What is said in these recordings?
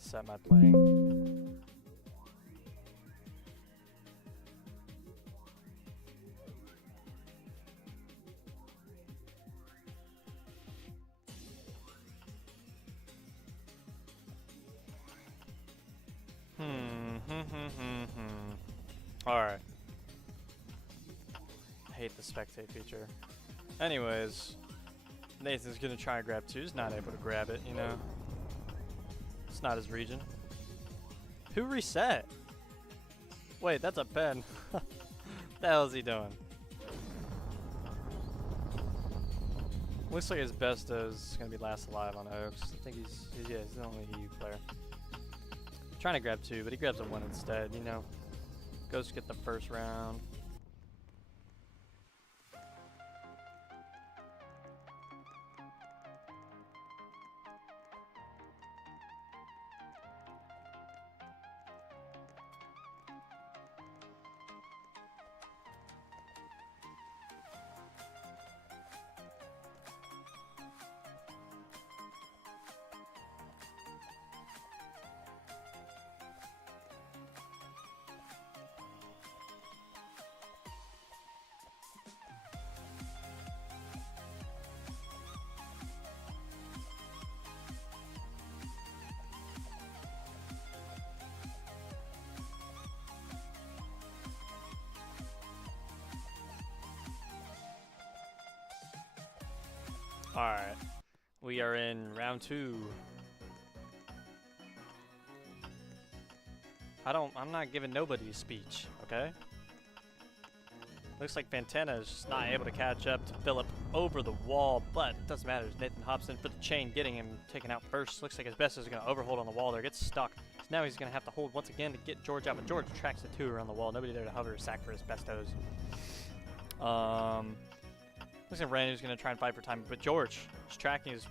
to set my playing. Alright. Hate the spectate feature. Anyways, Nathan's gonna try and grab 2. He's not able to grab it, you know. It's not his region. Who reset? Wait, that's a pen. What the hell is he doing? Looks like his best is gonna be last alive on Oaks. I think he's the only EU player. Trying to grab 2, but he grabs a 1 instead, you know. Goes to get the first round. Alright, we are in round 2. I'm not giving nobody a speech, okay? Looks like Fantana is just not able to catch up to Philip over the wall, but it doesn't matter. Nathan hops in for the chain, getting him taken out first. Looks like his best is going to overhold on the wall there, gets stuck. So now he's going to have to hold once again to get George out, but George tracks the 2 around the wall. Nobody there to hover or sack for his bestos. Looks like Ranu is going to try and fight for time, but George, his tracking is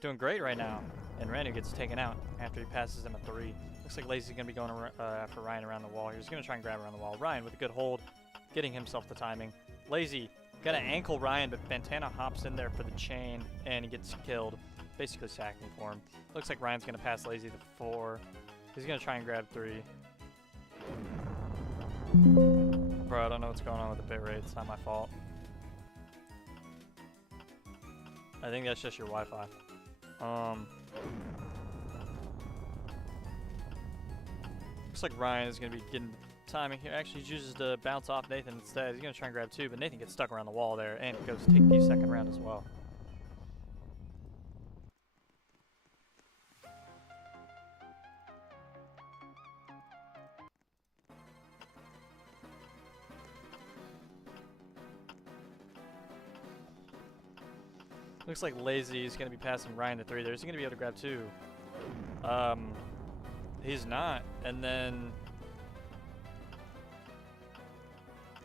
doing great right now. And Ranu gets taken out after he passes him a 3. Looks like Lazy's going to be going after Ryan around the wall. He's going to try and grab around the wall. Ryan with a good hold, getting himself the timing. Lazy got to ankle Ryan, but Fantana hops in there for the chain, and he gets killed. Basically sacking for him. Looks like Ryan's going to pass Lazy the 4. He's going to try and grab 3. Bro, I don't know what's going on with the bitrate. It's not my fault. I think that's just your Wi-Fi. Looks like Ryan is going to be getting timing here. Actually, he chooses to bounce off Nathan instead. He's going to try and grab 2, but Nathan gets stuck around the wall there and goes to take the second round as well. Looks like Lazy is going to be passing Ryan the 3 there. Is he going to be able to grab 2? He's not. And then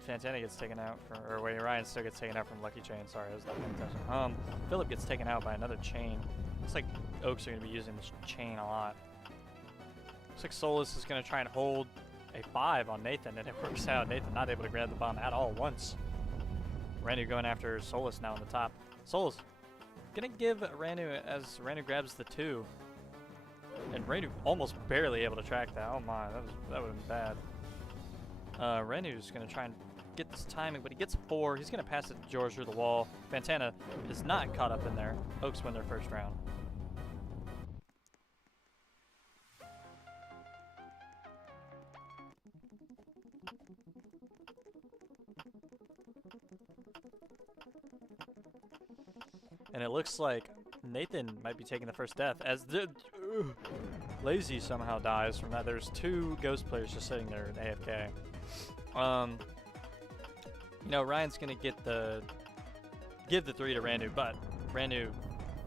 Fantana gets taken out from, or wait, Ryan still gets taken out from Lucky Chain. Sorry, I was not paying attention. Philip gets taken out by another chain. Looks like Oaks are going to be using this chain a lot. Looks like Solus is going to try and hold a 5 on Nathan, and it works out. Nathan not able to grab the bomb at all once. Ranu going after Solus now on the top. Solus gonna give Ranu as Ranu grabs the 2. And Ranu almost barely able to track that. Oh my, that would have been bad. Ranu's gonna try and get this timing, but he gets a 4. He's gonna pass it to George through the wall. Fantana is not caught up in there. Oaks win their first round. And it looks like Nathan might be taking the first death as the Lazy somehow dies from that. There's 2 ghost players just sitting there AFK. You know, Ryan's gonna give the 3 to Ranu, but Ranu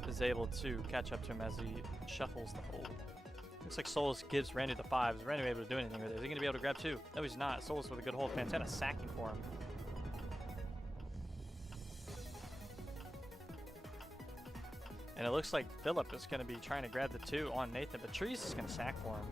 is able to catch up to him as he shuffles the hold. Looks like Solus gives Ranu the 5. Is Ranu able to do anything with it? Is he gonna be able to grab 2? No, he's not. Solus with a good hold. Fantana sacking for him. And it looks like Philip is going to be trying to grab the 2 on Nathan, but Trees is going to sack for him.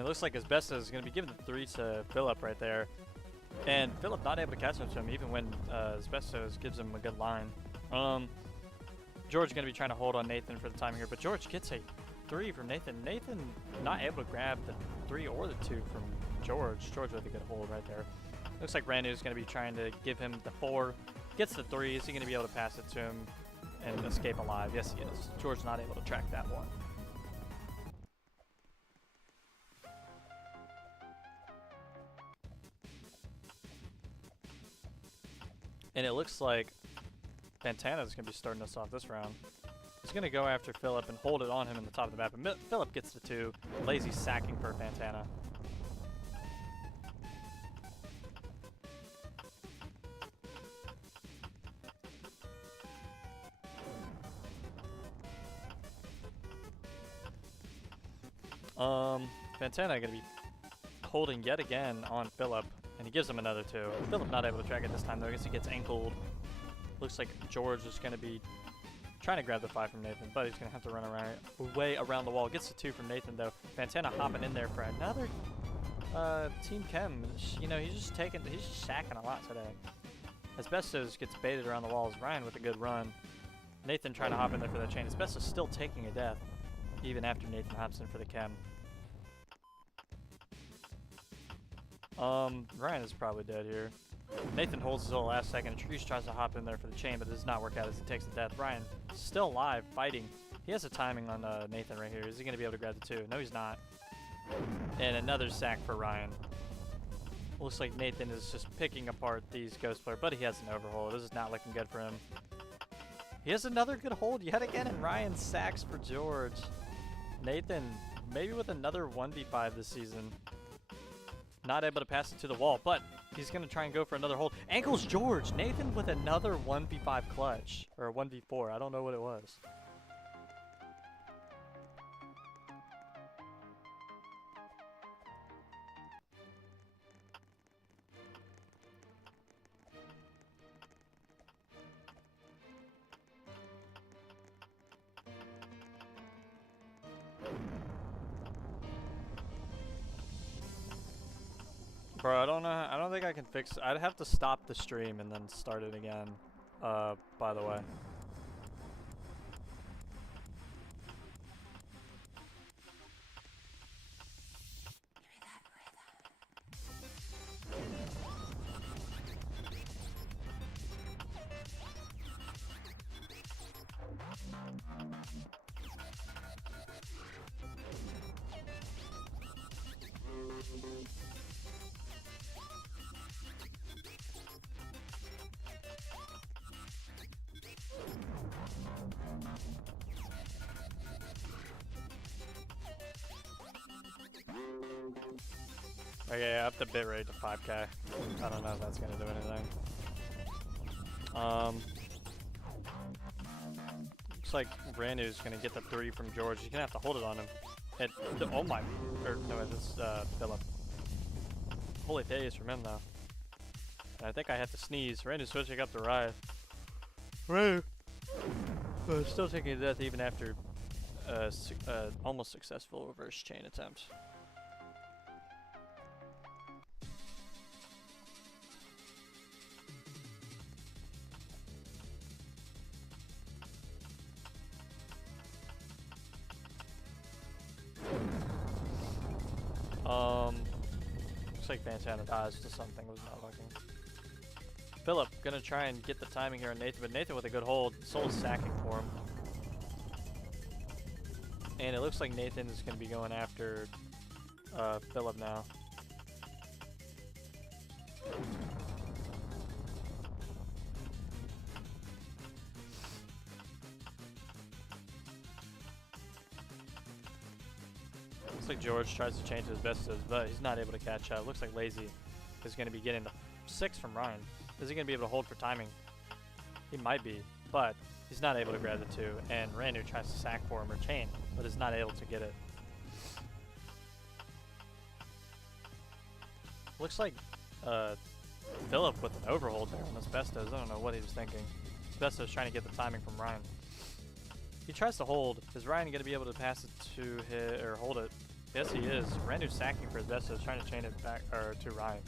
And it looks like Asbestos is going to be giving the 3 to Philip right there. And Philip not able to catch up to him even when Asbestos gives him a good line. George going to be trying to hold on Nathan for the time here, but George gets a 3 from Nathan. Nathan not able to grab the 3 or the 2 from George. George with a good hold right there. Looks like Randu is going to be trying to give him the 4. Gets the 3. Is he going to be able to pass it to him and escape alive? Yes, he is. George not able to track that one. And it looks like Fantana is going to be starting us off this round. He's going to go after Philip and hold it on him in the top of the map. And Philip gets the 2. Lazy sacking for Fantana. Fantana going to be holding yet again on Philip. And he gives him another 2. Philip not able to track it this time though. I guess he gets ankled. Looks like George is going to be trying to grab the 5 from Nathan, but he's going to have to run way around the wall. Gets the 2 from Nathan though. Fantana hopping in there for another Team Chem. You know, he's just sacking a lot today. Asbestos gets baited around the walls. Ryan with a good run. Nathan trying to hop in there for that chain. Asbestos still taking a death, even after Nathan hops in for the Chem. Ryan is probably dead here. Nathan holds his whole last second. Trees tries to hop in there for the chain, but it does not work out as he takes the death. Ryan still alive, fighting. He has a timing on Nathan right here. Is he going to be able to grab the 2? No, he's not. And another sack for Ryan. Looks like Nathan is just picking apart these Ghost players, but he has an overhold. This is not looking good for him. He has another good hold yet again, and Ryan sacks for George. Nathan, maybe with another 1v5 this season. Not able to pass it to the wall, but he's going to try and go for another hold. Ankles George. Nathan with another 1v5 clutch. Or 1v4. I don't know what it was. Bro, I don't know. I don't think I can fix. I'd have to stop the stream and then start it again. By the way. Okay, up the bitrate to 5K. I don't know if that's gonna do anything. Looks like Randu's gonna get the 3 from George. He's gonna have to hold it on him. Oh my, or no, it's Philip. Holy days from him though. And I think I have to sneeze. Randu's switching up to Riot. Randu! Still taking a death even after almost successful reverse chain attempt. Looks like Fantana dies to something, was not looking. Philip gonna try and get the timing here on Nathan, but Nathan with a good hold. Soul's sacking for him. And it looks like Nathan is gonna be going after Philip now. Looks like George tries to change his best, but he's not able to catch up. Looks like Lazy is going to be getting the 6 from Ryan. Is he going to be able to hold for timing? He might be, but he's not able to grab the 2. And Randu tries to sack for him or chain, but is not able to get it. Looks like Philip with an overhold there on Asbestos. I don't know what he was thinking. Asbestos trying to get the timing from Ryan. He tries to hold. Is Ryan going to be able to pass it to him or hold it? Yes, he is. Randu's sacking for his Bestos, trying to chain it back or to Ryan.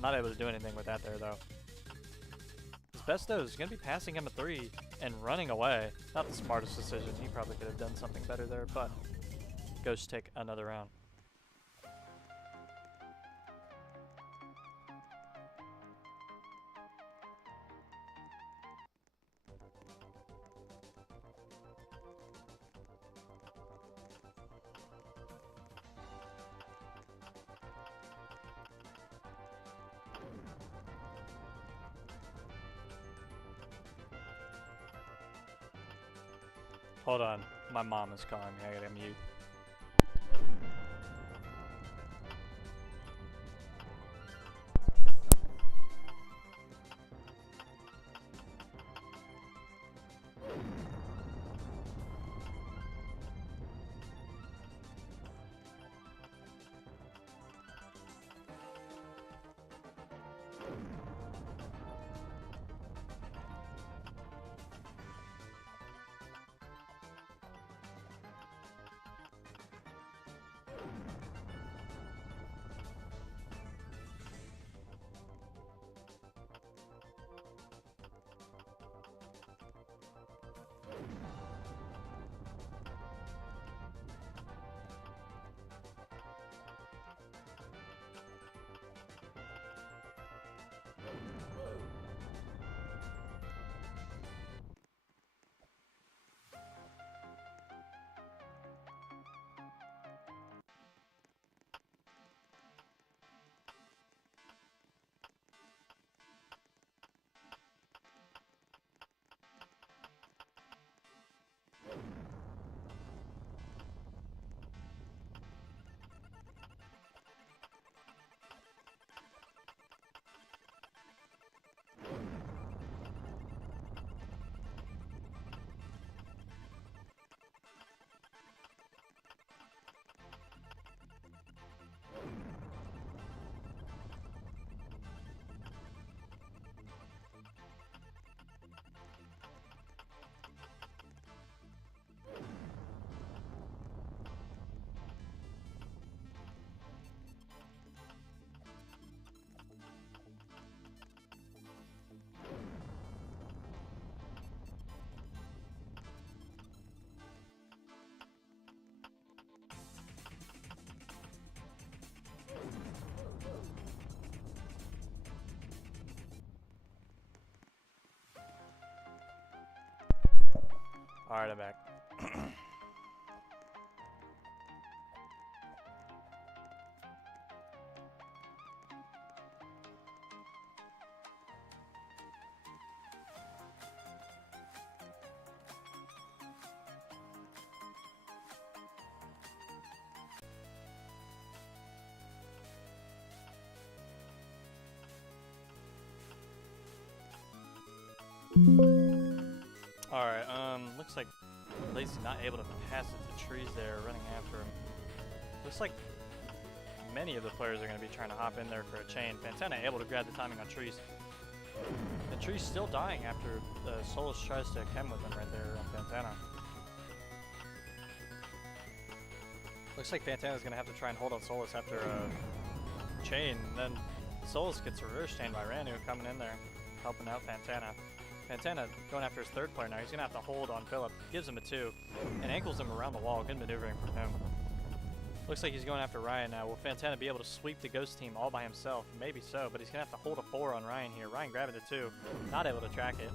Not able to do anything with that there though. His Bestos is gonna be passing him a 3 and running away. Not the smartest decision. He probably could have done something better there, but Ghost take another round. Hold on, my mom is calling me. I gotta mute. Alright, I'm back. Alright, looks like Lazy not able to pass it to Trees there, running after him. Looks like many of the players are going to be trying to hop in there for a chain. Fantana able to grab the timing on Trees. And Trees still dying after Solus tries to chem with him right there on Fantana. Looks like Fantana's going to have to try and hold on Solus after a chain. And then Solus gets reverse chained by Ranu coming in there, helping out Fantana. Fantana going after his third player now. He's going to have to hold on Philip. Gives him a 2 and ankles him around the wall. Good maneuvering from him. Looks like he's going after Ryan now. Will Fantana be able to sweep the Ghost team all by himself? Maybe so, but he's going to have to hold a 4 on Ryan here. Ryan grabbing the 2. Not able to track it.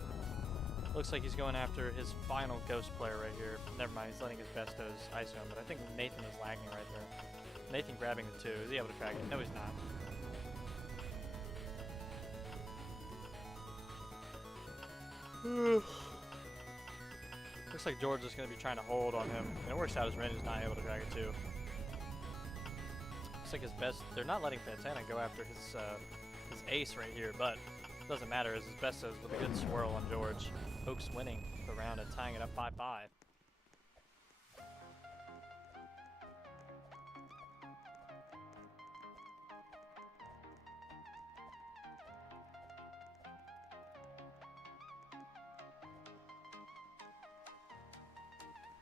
Looks like he's going after his final Ghost player right here. Never mind, he's letting his Bestos ice him, but I think Nathan is lagging right there. Nathan grabbing the 2. Is he able to track it? No, he's not. Looks like George is going to be trying to hold on him. And it works out as Randy's not able to drag it too. Looks like his best. They're not letting Fantana go after his ace right here, but it doesn't matter as his best is with a good swirl on George. Oaks winning the round and tying it up 5-5.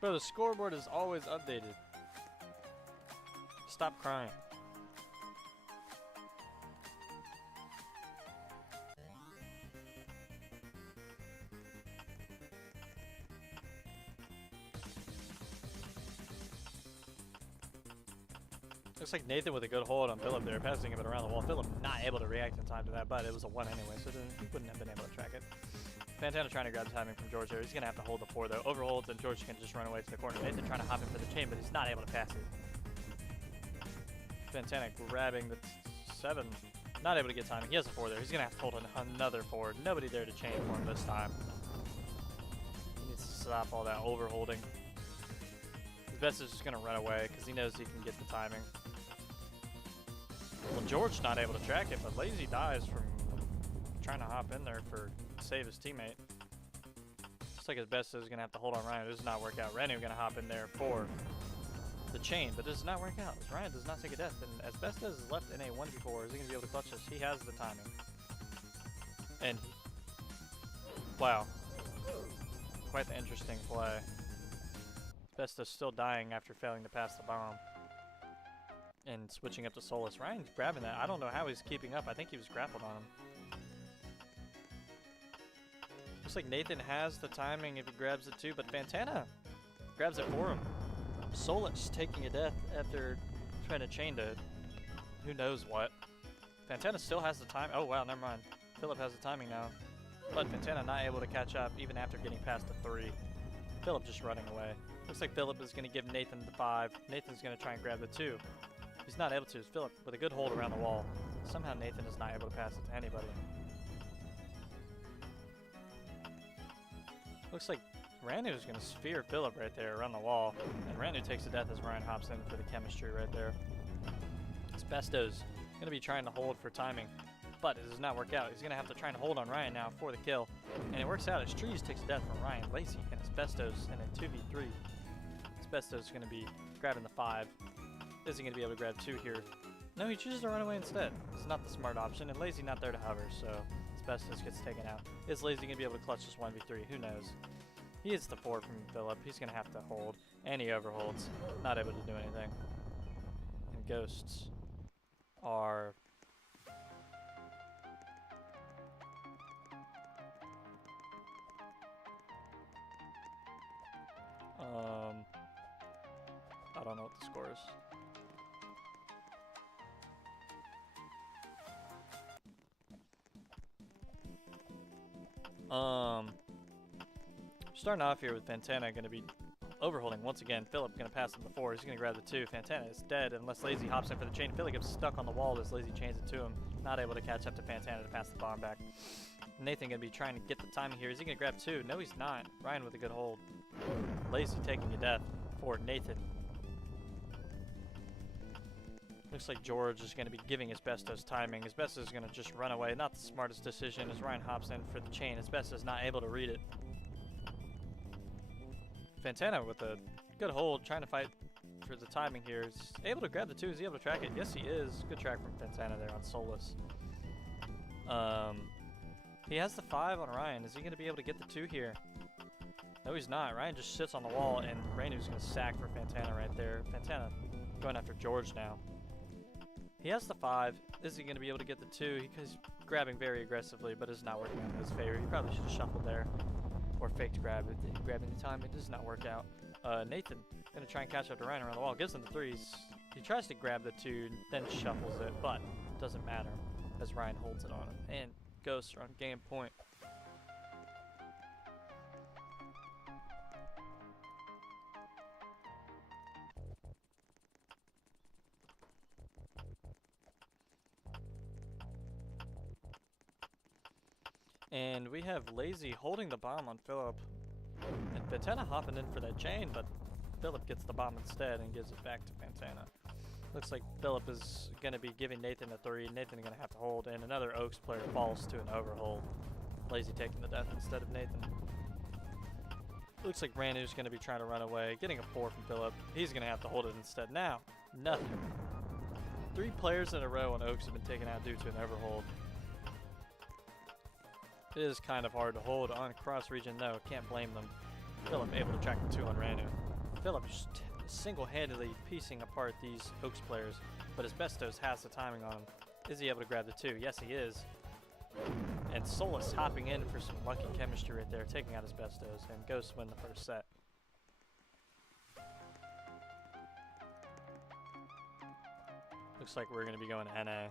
Bro, the scoreboard is always updated. stop crying. Looks like Nathan with a good hold on Philip there, passing him around the wall. Philip not able to react in time to that, but it was a 1 anyway, so he wouldn't have been able to track it. Fantana trying to grab the timing from George here. He's going to have to hold the 4 though. Overholds, and George can just run away to the corner. Nathan trying to hop in for the chain, but he's not able to pass it. Fantana grabbing the 7. Not able to get timing. He has a 4 there. He's going to have to hold another 4. Nobody there to chain for him this time. He needs to stop all that overholding. His best is just going to run away because he knows he can get the timing. Well, George not able to track it, but Lazy dies from trying to hop in there for save his teammate. Looks like his best is going to have to hold on Ryan. This does not work out. Renu going to hop in there for the chain, but this does not work out. Ryan does not take a death, and as best as is left in a 1v4, is he going to be able to clutch this? He has the timing. And, wow. Quite the interesting play. Best is still dying after failing to pass the bomb. And switching up to Solus. Ryan's grabbing that. I don't know how he's keeping up. I think he was grappled on him. Looks like Nathan has the timing if he grabs it too, but Fantana grabs it for him. Solus taking a death after trying to chain to who knows what. Fantana still has the time. Oh wow, never mind. Philip has the timing now. But Fantana not able to catch up even after getting past the 3. Philip just running away. Looks like Philip is going to give Nathan the 5. Nathan's going to try and grab the 2. He's not able to. Philip with a good hold around the wall. Somehow Nathan is not able to pass it to anybody. Looks like Ranu is going to sphere Philip right there around the wall. And Ranu takes a death as Ryan hops in for the chemistry right there. Asbesto's going to be trying to hold for timing. But it does not work out. He's going to have to try and hold on Ryan now for the kill. And it works out as Trees takes a death from Ryan. Lacey and Asbesto's in a 2v3. Asbesto's going to be grabbing the 5. Is he going to be able to grab 2 here? No, he chooses to run away instead. It's not the smart option, and Lazy not there to hover, so Asbestos gets taken out. Is Lazy going to be able to clutch this 1v3? Who knows? He hits the 4 from Philip. He's going to have to hold, and he overholds. Not able to do anything. And Ghosts are... I don't know what the score is. Starting off here with Fantana going to be overholding once again. Philip going to pass him the 4. He's going to grab the 2. Fantana is dead unless Lazy hops in for the chain. Philip gets stuck on the wall as Lazy chains it to him. Not able to catch up to Fantana to pass the bomb back. Nathan going to be trying to get the timing here. Is he going to grab 2? No, he's not. Ryan with a good hold. Lazy taking a death for Nathan. Looks like George is going to be giving Asbestos timing. Asbestos is going to just run away. Not the smartest decision as Ryan hops in for the chain. Asbestos not able to read it. Fantana with a good hold, trying to fight for the timing here. Is able to grab the 2. Is he able to track it? Yes, he is. Good track from Fantana there on Solus. He has the 5 on Ryan. Is he going to be able to get the 2 here? No, he's not. Ryan just sits on the wall, and Rainu's going to sack for Fantana right there. Fantana going after George now. He has the 5. Is he going to be able to get the 2? He's grabbing very aggressively, but it's not working out in his favor. He probably should have shuffled there. Or faked grab it. Grabbing the time, it does not work out. Nathan going to try and catch up to Ryan around the wall. Gives him the 3s. He tries to grab the 2, then shuffles it, but doesn't matter as Ryan holds it on him. And Ghosts are on game point. And we have Lazy holding the bomb on Philip. And Fantana hopping in for that chain, but Philip gets the bomb instead and gives it back to Fantana. Looks like Philip is going to be giving Nathan a 3. Nathan going to have to hold, and another Oaks player falls to an overhold. Lazy taking the death instead of Nathan. Looks like Ranu's going to be trying to run away, getting a 4 from Philip. He's going to have to hold it instead. Now, nothing. 3 players in a row on Oaks have been taken out due to an overhold. It is kind of hard to hold on cross region though, can't blame them. Philip able to track the 2 on Ranu. Philip just single-handedly piecing apart these Oaks players, but Asbestos has the timing on him. Is he able to grab the 2? Yes, he is. And Solus hopping in for some lucky chemistry right there, taking out Asbestos, and Ghost win the first set. Looks like we're going to be going to NA.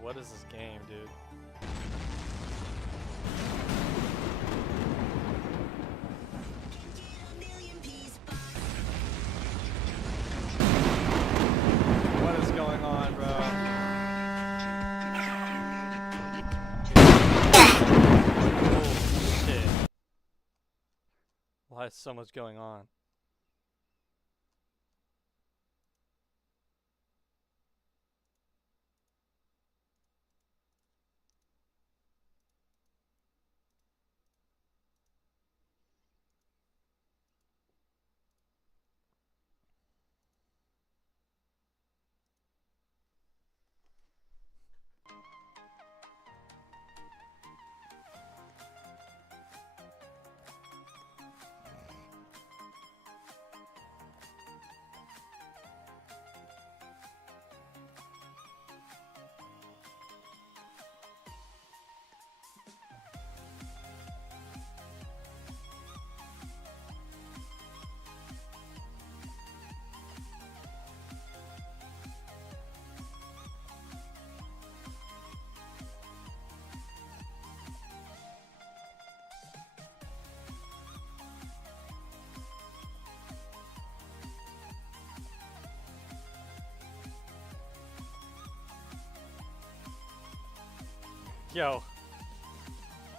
What is this game, dude? What is going on, bro? Oh, shit. Why is so much going on? Yo,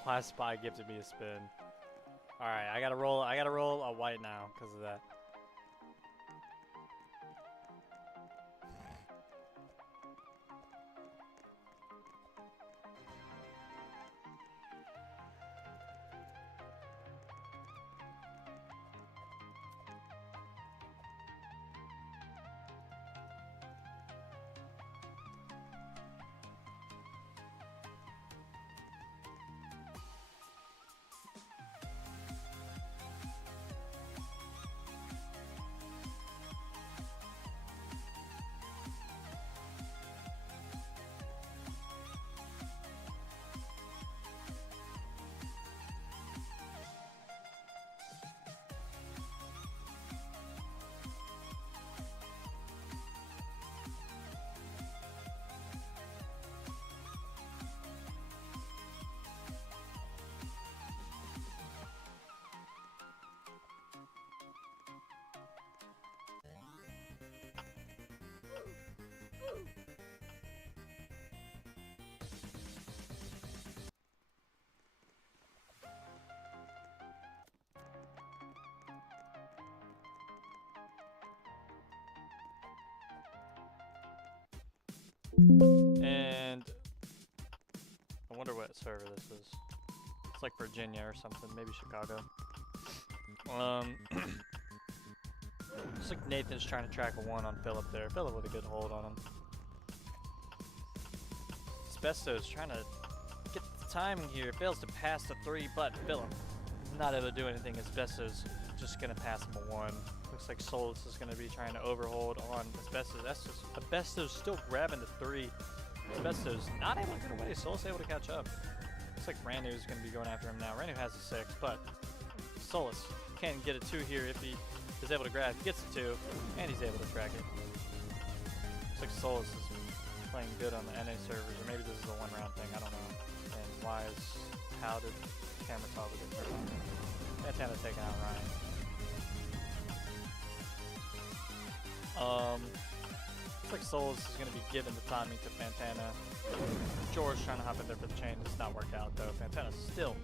why is Spy gifted me a spin? Alright, I gotta roll a white now because of that. And I wonder what server this is. It's like Virginia or something, maybe Chicago. Looks like Nathan's trying to track a 1 on Philip there. Philip with a good hold on him. Asbestos trying to get the timing here. Fails to pass the 3, but Philip not able to do anything. Asbestos just gonna pass him a 1. Looks like Solus is gonna be trying to overhold on Asbestos. Asbestos still grabbing the 3. Asbestos not able to get away. Solus able to catch up. Looks like Ranu is gonna be going after him now. Ranu has a 6, but Solus can get a 2 here if he is able to grab. He gets a 2, and he's able to track it. Looks like Solus is playing good on the NA servers, or maybe this is a 1-round thing. I don't know. And how did Camera Toggle get hurt? Santana taking out Ryan. Looks like Souls is going to be giving the timing to Fantana. George trying to hop in there for the chain. Does not work out though. Fantana's still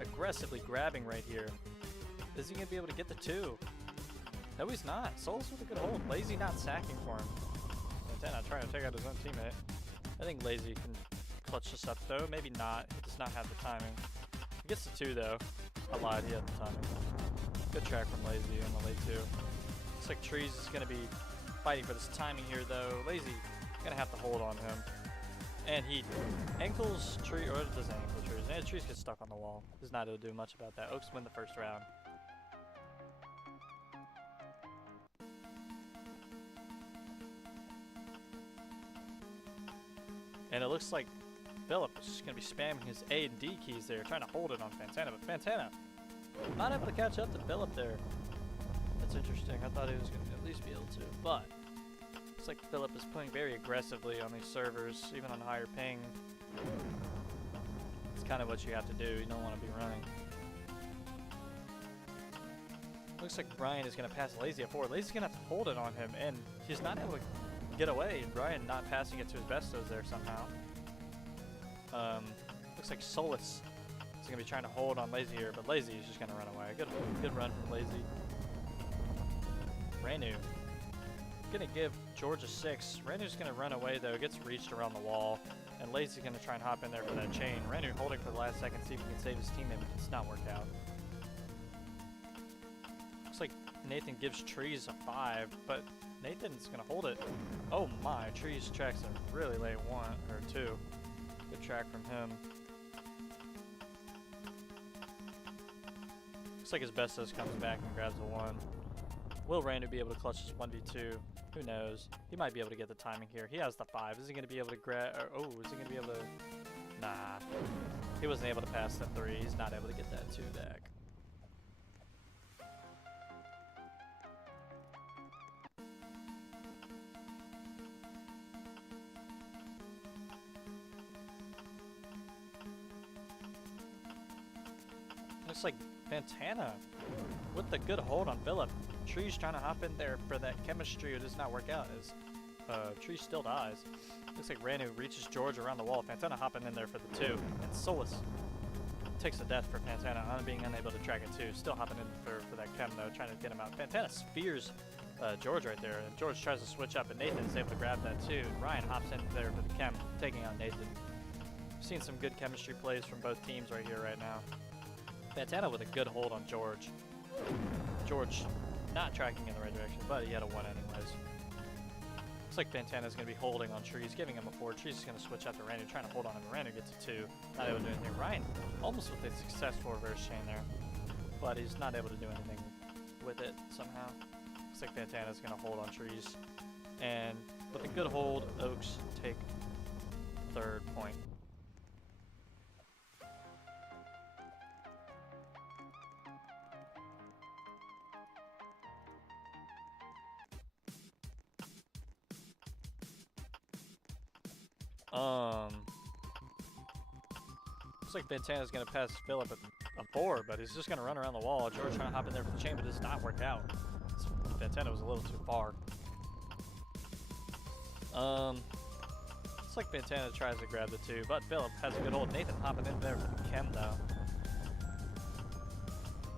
aggressively grabbing right here. Is he going to be able to get the 2? No, he's not. Souls with a good hold. Lazy not sacking for him. Fantana trying to take out his own teammate. I think Lazy can clutch this up though. Maybe not. He does not have the timing. He gets the 2 though. I lied. He had the timing. Good track from Lazy on the late 2. Looks like Trees is going to be fighting for this timing here though. Lazy going to have to hold on him. And he ankles Tree, or doesn't ankle Trees. And Trees gets stuck on the wall. Does not able to do much about that. Oaks win the first round. And it looks like Philip is just going to be spamming his A and D keys there, trying to hold it on Fantana. But Fantana not able to catch up to Philip there. That's interesting. I thought he was going to at least be able to. But looks like Philip is playing very aggressively on these servers, even on higher ping. It's kind of what you have to do. You don't want to be running. Looks like Brian is going to pass Lazy at 4. Lazy's going to have to hold it on him, and he's not able to get away. Brian not passing it to his bestos there somehow. Looks like Solus is going to be trying to hold on Lazy here, but Lazy is just going to run away. Good run from Lazy. Renu going to give George a 6. Renu's going to run away though, gets reached around the wall, and Lazy's going to try and hop in there for that chain. Renu holding for the last second, see if he can save his teammate, but it's not worked out. Looks like Nathan gives Trees a 5, but Nathan's going to hold it. Oh my, Trees tracks a really late 1 or 2. Good track from him. Looks like his Bestos comes back and grabs a 1. Will Renu be able to clutch this 1v2? Who knows? He might be able to get the timing here. He has the 5. Is he going to be able to grab? Oh, is he going to be able to? Nah. He wasn't able to pass the 3. He's not able to get that 2 back. Looks like Fantana with the good hold on Philip. Trees trying to hop in there for that chemistry. It does not work out as Tree still dies. Looks like Renu reaches George around the wall. Fantana hopping in there for the 2. And Solus takes the death for Fantana on being unable to track it too. Still hopping in for that chem though, trying to get him out. Fantana spears George right there. And George tries to switch up, and Nathan is able to grab that too. And Ryan hops in there for the chem, taking out Nathan. We've seen some good chemistry plays from both teams right here right now. Fantana with a good hold on George. George not tracking in the right direction, but he had a 1 anyways. Looks like Fantana's going to be holding on Trees, giving him a 4. Trees is going to switch out to Ranu, trying to hold on him. Ranu gets a 2. Not able to do anything. Ryan almost with a successful reverse chain there, but he's not able to do anything with it somehow. Looks like Fantana's going to hold on Trees. And with a good hold, Oaks take 3rd point. Looks like Fantana's going to pass Philip at a 4, but he's just going to run around the wall. George trying to hop in there for the chain, but it does not work out. Fantana was a little too far. Looks like Fantana tries to grab the 2, but Philip has a good hold. Nathan hopping in there for the chem, though.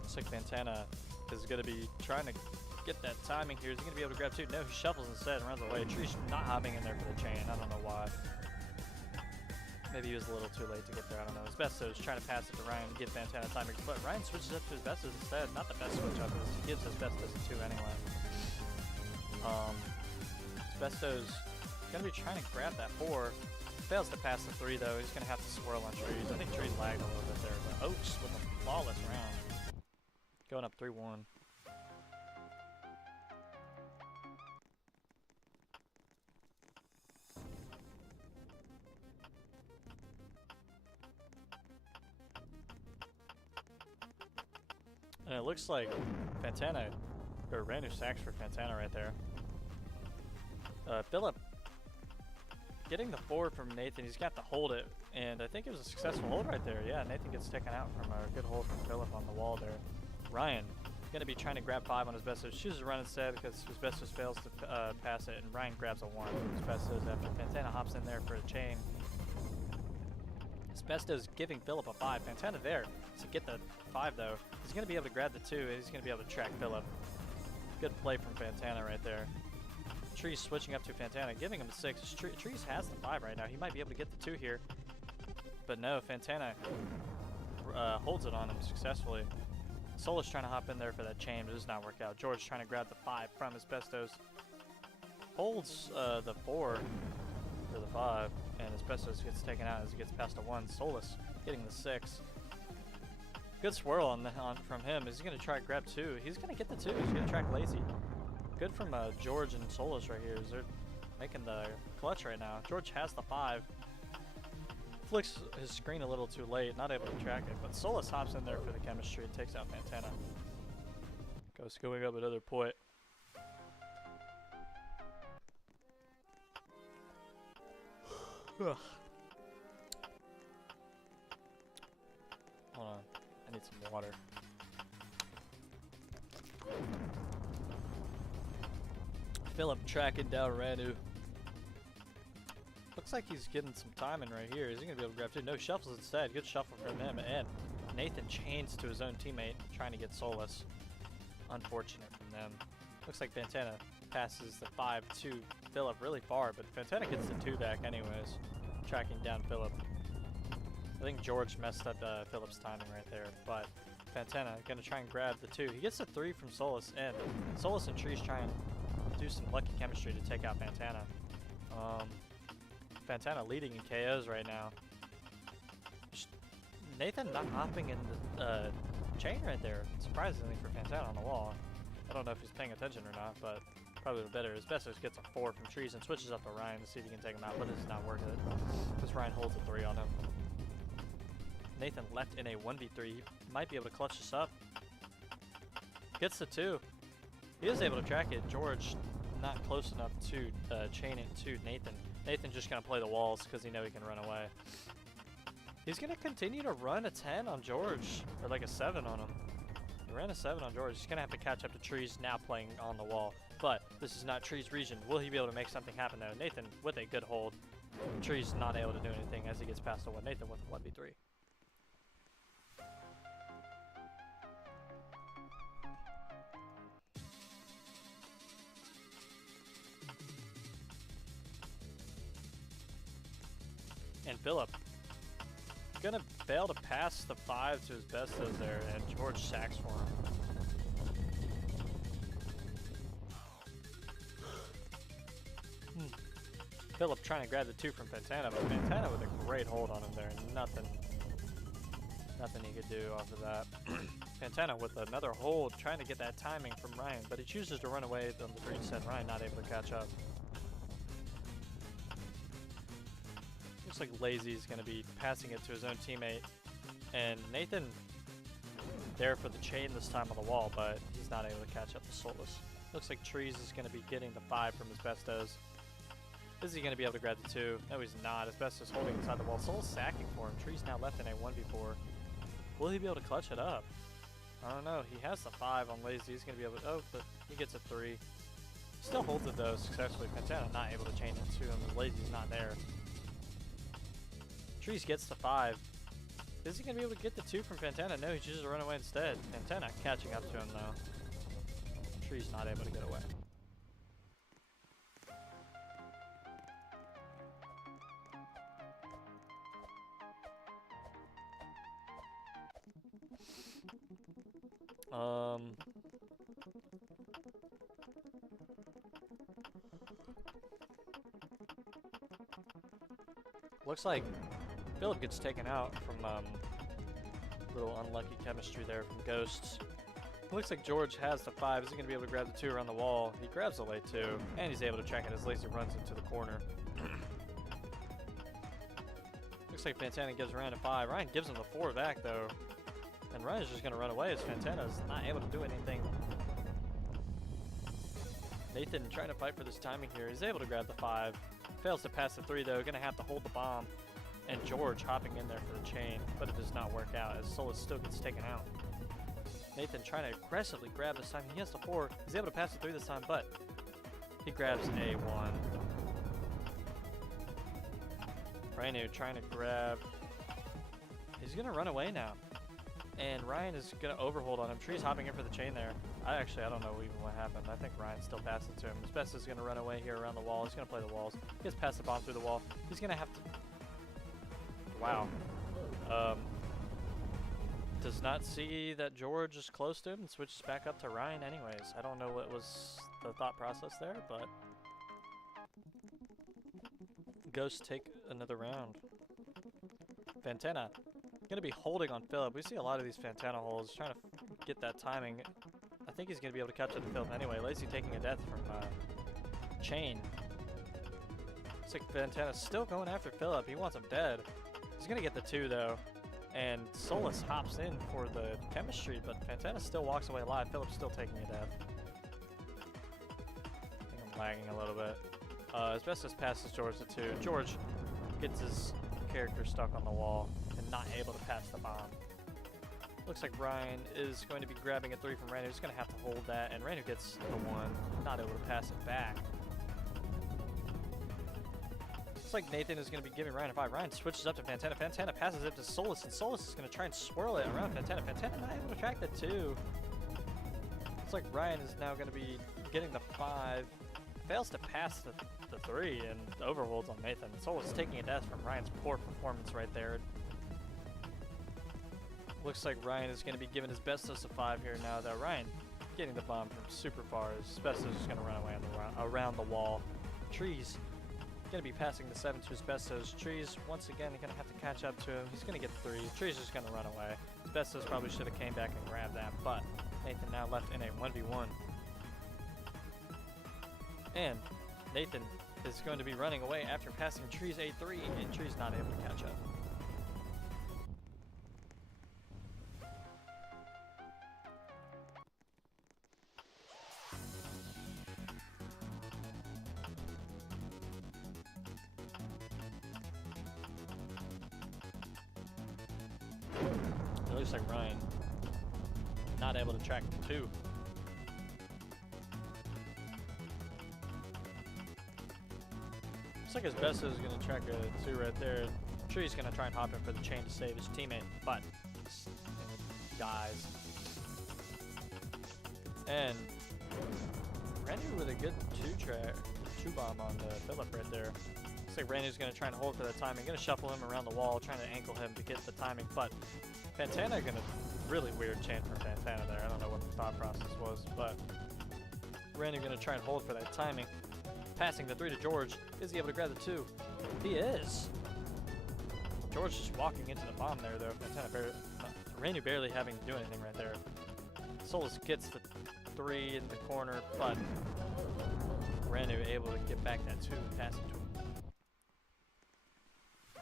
Looks like Fantana is going to be trying to get that timing here. Is he going to be able to grab 2? No, he shuffles instead and runs away. Tree's not hopping in there for the chain. I don't know why. Maybe he was a little too late to get there. I don't know. His Bestos trying to pass it to Ryan to get Fantana timing, but Ryan switches up to his Bestos instead. Not the best switch up. He gives his Bestos a 2 anyway. His Bestos going to be trying to grab that 4. Fails to pass the 3 though. He's going to have to swirl on Trees. I think Trees lagged a little bit there, but Oaks with a flawless round. Going up 3-1. And it looks like Fantana, or Ranu sacks for Fantana right there. Philip getting the 4 from Nathan. He's got to hold it, and I think it was a successful hold right there. Yeah, Nathan gets taken out from a good hold from Philip on the wall there. Ryan Gonna be trying to grab 5 on Asbestos. Chooses a run instead because Asbestos fails to pass it, and Ryan grabs a 1 from Asbestos after Fantana hops in there for a chain. Asbestos giving Philip a 5. Fantana there to get the 5 though. He's gonna be able to grab the 2, and he's gonna be able to track Philip. Good play from Fantana right there. Trees switching up to Fantana, giving him a 6. Trees has the 5 right now. He might be able to get the 2 here. But no, Fantana holds it on him successfully. Solus trying to hop in there for that chain, but does not work out. George trying to grab the 5 from Asbestos. Holds the 4 for the 5, and Asbestos gets taken out as he gets past a 1. Solus getting the 6. Good swirl from him. Is he going to try to grab 2? He's going to get the 2. He's going to track Lazy. Good from George and Solus right here. They're making the clutch right now. George has the 5. Flicks his screen a little too late, not able to track it, but Solus hops in there for the chemistry and takes out Fantana. Goes going up another point. Ugh. Hold on, I need some water. Philip tracking down Ranu. Looks like he's getting some timing right here. Is he going to be able to grab 2? No, shuffles instead. Good shuffle from him. And Nathan chains to his own teammate, trying to get Solus. Unfortunate from them. Looks like Fantana passes the 5 to Philip really far, but Fantana gets the 2 back anyways, tracking down Philip. I think George messed up Philip's timing right there, but Fantana going to try and grab the 2. He gets the 3 from Solus, and Solus and Trees try and do some lucky chemistry to take out Fantana. Fantana leading in KOs right now. Nathan not hopping in the chain right there, surprisingly for Fantana on the wall. I don't know if he's paying attention or not, but probably the better. Asbestos gets a 4 from Trees and switches up to Ryan to see if he can take him out, but it's not worth it because Ryan holds a 3 on him. Nathan left in a 1v3. He might be able to clutch this up. Gets the 2. He is able to track it. George not close enough to chain it to Nathan. Nathan just going to play the walls because he knows he can run away. He's going to continue to run a 10 on George, or like a 7 on him. He ran a 7 on George. He's going to have to catch up to Trees now playing on the wall. But this is not Trees' region. Will he be able to make something happen though? Nathan with a good hold. Trees not able to do anything as he gets past the 1. Nathan with a 1v3. And Philip gonna fail to pass the 5 to his Asbestos there, and George sacks for him. Philip trying to grab the 2 from Fantana, but Fantana with a great hold on him there. Nothing he could do after that. Fantana with another hold, trying to get that timing from Ryan, but he chooses to run away on the green set. Ryan not able to catch up. Looks like Lazy's going to be passing it to his own teammate, and Nathan there for the chain this time on the wall, but he's not able to catch up to Solus. Looks like Trees is going to be getting the 5 from Asbestos. Is he going to be able to grab the 2? No, he's not. Asbestos holding inside the wall. Solus sacking for him. Trees now left in a 1v4. Will he be able to clutch it up? I don't know. He has the 5 on Lazy. He's going to be able to... Oh, but he gets a 3. Still holds it though successfully. Fantana not able to chain it to him. Lazy's not there. Trees gets the 5. Is he going to be able to get the 2 from Fantana? No, he chooses to run away instead. Fantana catching up to him though. Trees not able to get away. Looks like Philip gets taken out from little unlucky chemistry there from Ghosts. Looks like George has the 5. Is he going to be able to grab the 2 around the wall? He grabs the late 2, and he's able to track it as Lazy runs into the corner. Looks like Fantana gives Ryan a 5. Ryan gives him the 4 back though. And Ryan's just going to run away as Fantana's not able to do anything. Nathan trying to fight for this timing here. He's able to grab the 5. Fails to pass the 3 though. Going to have to hold the bomb. And George hopping in there for the chain. But it does not work out as Solus still gets taken out. Nathan trying to aggressively grab this time. He has the 4. He's able to pass it through this time, but he grabs a 1. Rhino trying to grab. He's going to run away now. And Ryan is going to overhold on him. Tree's hopping in for the chain there. I don't know even what happened. I think Ryan still passed it to him. Asbestos is going to run away here around the wall. He's going to play the walls. He gets past the bomb through the wall. He's going to have to... Wow. Does not see that George is close to him and switches back up to Ryan anyways. I don't know what was the thought process there, but... Ghosts take another round. Fantana going to be holding on Philip. We see a lot of these Fantana holes, trying to get that timing. I think he's going to be able to capture the Philip anyway. Lacey taking a death from Chain. Looks like Fantana's still going after Philip. He wants him dead. He's going to get the 2 though. And Solus hops in for the chemistry, but Fantana still walks away alive. Philip's still taking a death. I think I'm lagging a little bit. Asbestos passes George the 2. George gets his character stuck on the wall and not able to pass the bomb. Looks like Ryan is going to be grabbing a 3 from Ranu. He's going to have to hold that, and Ranu gets the 1, not able to pass it back. Looks like Nathan is going to be giving Ryan a 5. Ryan switches up to Fantana. Fantana passes it to Solus, and Solus is going to try and swirl it around Fantana. Fantana not able to track the 2. Looks like Ryan is now going to be getting the 5. Fails to pass the 3 and overholds on Nathan. Solus taking a death from Ryan's poor performance right there. Looks like Ryan is going to be giving his Asbestos a 5 here now, though. Ryan getting the bomb from super far. Asbestos is going to run away on around the wall. Trees going to be passing the 7 to Asbestos. Trees, once again, going to have to catch up to him. He's going to get 3. Trees is going to run away. Asbestos probably should have came back and grabbed that, but Nathan now left in a 1v1. And Nathan is going to be running away after passing Trees A3, and Trees not able to catch up. It looks like Ryan not able to track the 2. Looks like Asbestos is going to track a 2 right there. Tree's going to try and hop in for the chain to save his teammate, but he dies. And Randy with a good 2 bomb on the Philip right there. Looks like Randy's going to try and hold for the timing. Going to shuffle him around the wall, trying to ankle him to get the timing, but Fantana going to really weird chain from Fantana there. I don't know what the thought process was, but Randy going to try and hold for that timing. Passing the 3 to George. Is he able to grab the 2? He is. George just walking into the bomb there, though. Fantana Randy barely having to do anything right there. Solus gets the 3 in the corner, but Randy able to get back that 2 and pass it to him.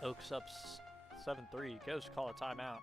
Oaks up 7-3. Ghost call a timeout.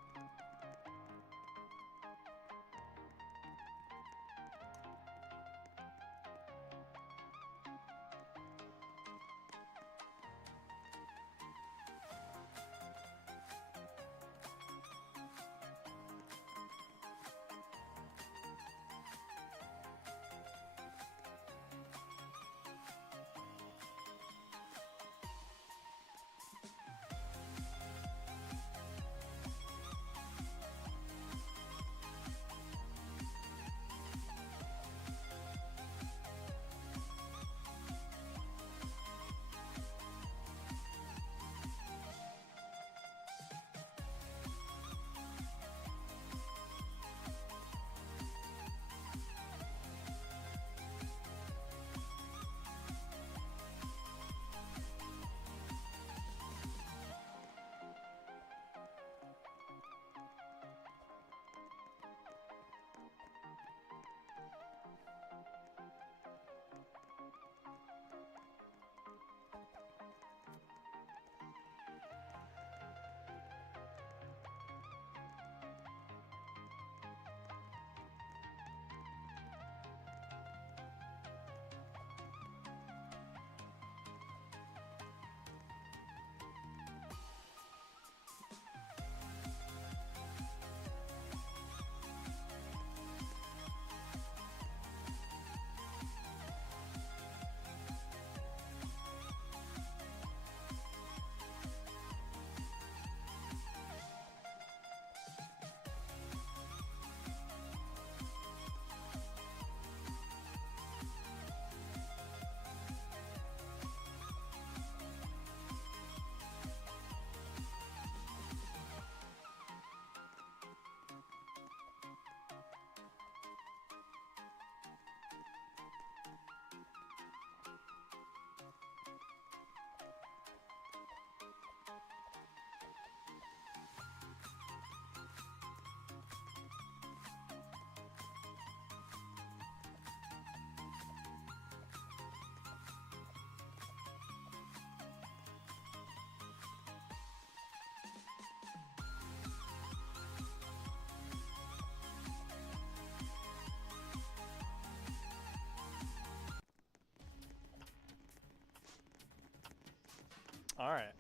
Alright.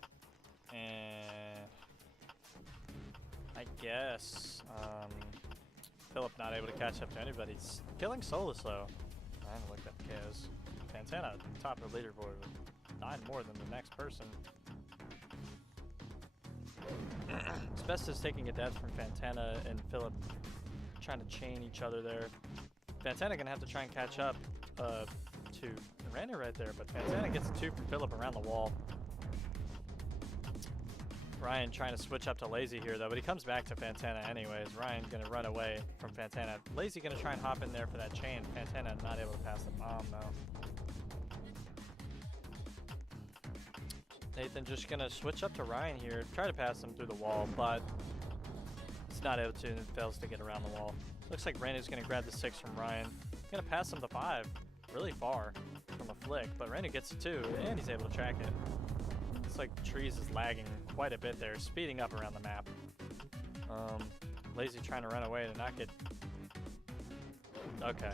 And I guess Philip not able to catch up to anybody. He's killing Solus though. I haven't looked at the KOs. Fantana top of the leaderboard with 9 more than the next person. Asbestos taking a death from Fantana and Philip trying to chain each other there. Fantana gonna have to try and catch up to Ranu right there, but Fantana gets a 2 from Philip around the wall. Ryan trying to switch up to Lazy here though, but he comes back to Fantana anyways. Ryan gonna run away from Fantana. Lazy gonna try and hop in there for that chain. Fantana not able to pass the bomb though. Nathan just gonna switch up to Ryan here, try to pass him through the wall, but it's not able to and fails to get around the wall. Looks like Ranu's gonna grab the 6 from Ryan. Gonna pass him the 5 really far from a flick, but Ranu gets the 2 and he's able to track it. Looks like Trees is lagging quite a bit there, speeding up around the map. Lazy trying to run away to not get... Okay.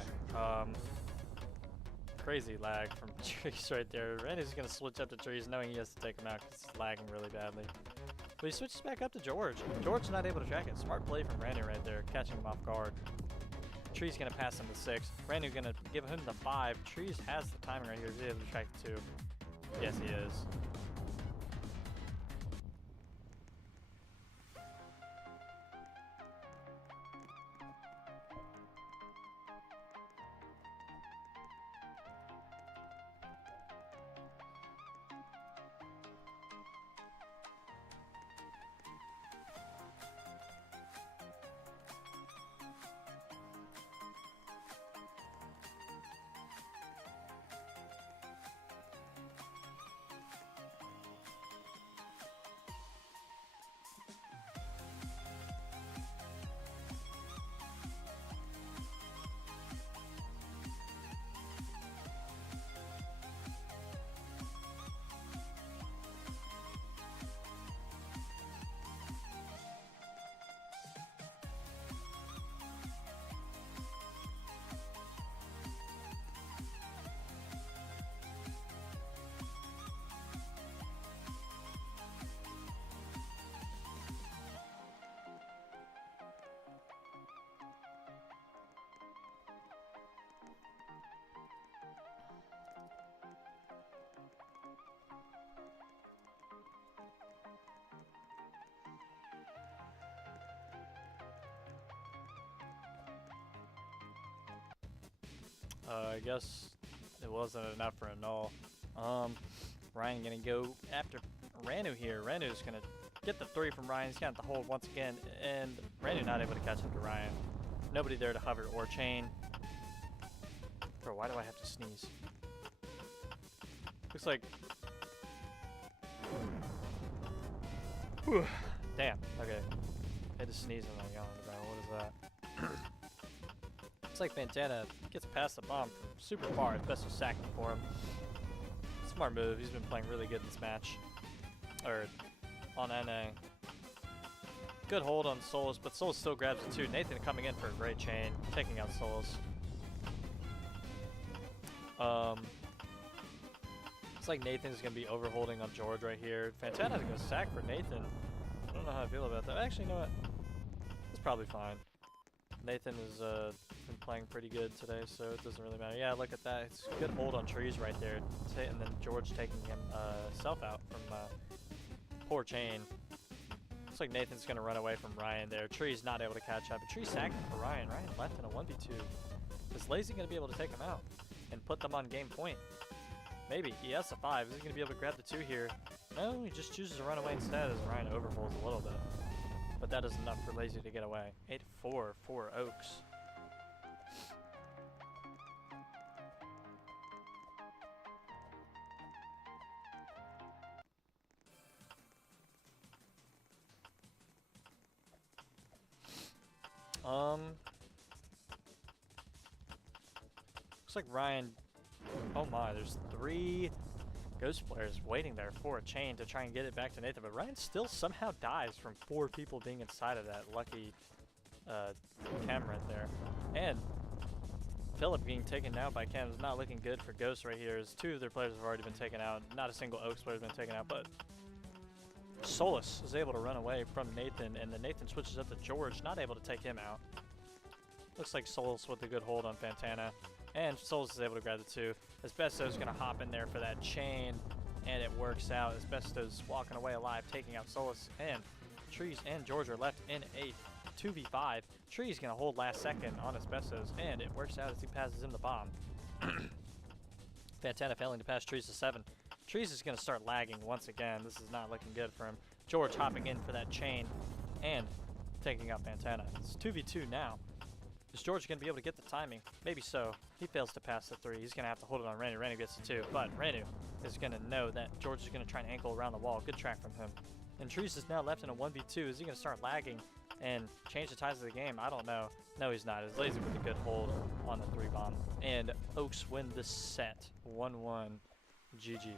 Crazy lag from Trees right there. Ranu's gonna switch up to Trees knowing he has to take him out because he's lagging really badly. But he switches back up to George. George's not able to track it. Smart play from Ranu right there, catching him off guard. Trees gonna pass him the 6. Ranu gonna give him the 5. Trees has the timing right here. He's able to track the 2. Yes, he is. I guess it wasn't enough for a null. Ryan gonna go after Ranu here. Ranu's gonna get the 3 from Ryan. He's got the hold once again, and Ranu not able to catch up to Ryan. Nobody there to hover or chain. Bro, why do I have to sneeze? Looks like... Damn, okay. I had to sneeze and I'm yawning about it. What is that? Looks like Fantana gets past the bomb from super far. It's best to sack him for him. Smart move. He's been playing really good this match. Or on NA. Good hold on Solus, but Solus still grabs it too. Nathan coming in for a great chain, taking out Solus. Looks like Nathan's going to be overholding on George right here. Fantana's going to sack for Nathan. I don't know how I feel about that. Actually, you know what? It's probably fine. Nathan has been playing pretty good today, so it doesn't really matter. Yeah, look at that. It's a good hold on Trees right there. And then George taking himself out from poor chain. Looks like Nathan's going to run away from Ryan there. Tree's not able to catch up. But Tree's sacking for Ryan. Ryan left in a 1v2. Is Lazy going to be able to take him out and put them on game point? Maybe. He has a 5. Is he going to be able to grab the 2 here? No, he just chooses to run away instead as Ryan overholds a little bit. But that is enough for Lazy to get away. 8-4 for Oaks. Looks like Ryan... Oh my, there's 3 Ghost players waiting there for a chain to try and get it back to Nathan, but Ryan still somehow dies from 4 people being inside of that lucky cam right there. And Philip being taken out by Cam is not looking good for Ghost right here, as 2 of their players have already been taken out. Not a single Oaks player has been taken out, but Solus is able to run away from Nathan, and then Nathan switches up to George, not able to take him out. Looks like Solus with a good hold on Fantana, and Solus is able to grab the 2. Asbesto's going to hop in there for that chain, and it works out. Asbesto's walking away alive, taking out Solus, and Trees and George are left in a 2v5. Trees going to hold last second on Asbestos, and it works out as he passes him the bomb. Fantana failing to pass Trees to 7. Trees is going to start lagging once again. This is not looking good for him. George hopping in for that chain and taking out Fantana. It's 2v2 now. Is George going to be able to get the timing? Maybe so. He fails to pass the 3. He's going to have to hold it on Renu. Renu gets the 2, but Renu is going to know that George is going to try and ankle around the wall. Good track from him. And Trees is now left in a 1v2. Is he going to start lagging and change the ties of the game? I don't know. No, he's not. He's lazy with a good hold on the 3 bomb. And Oaks win the set. 1-1. GG.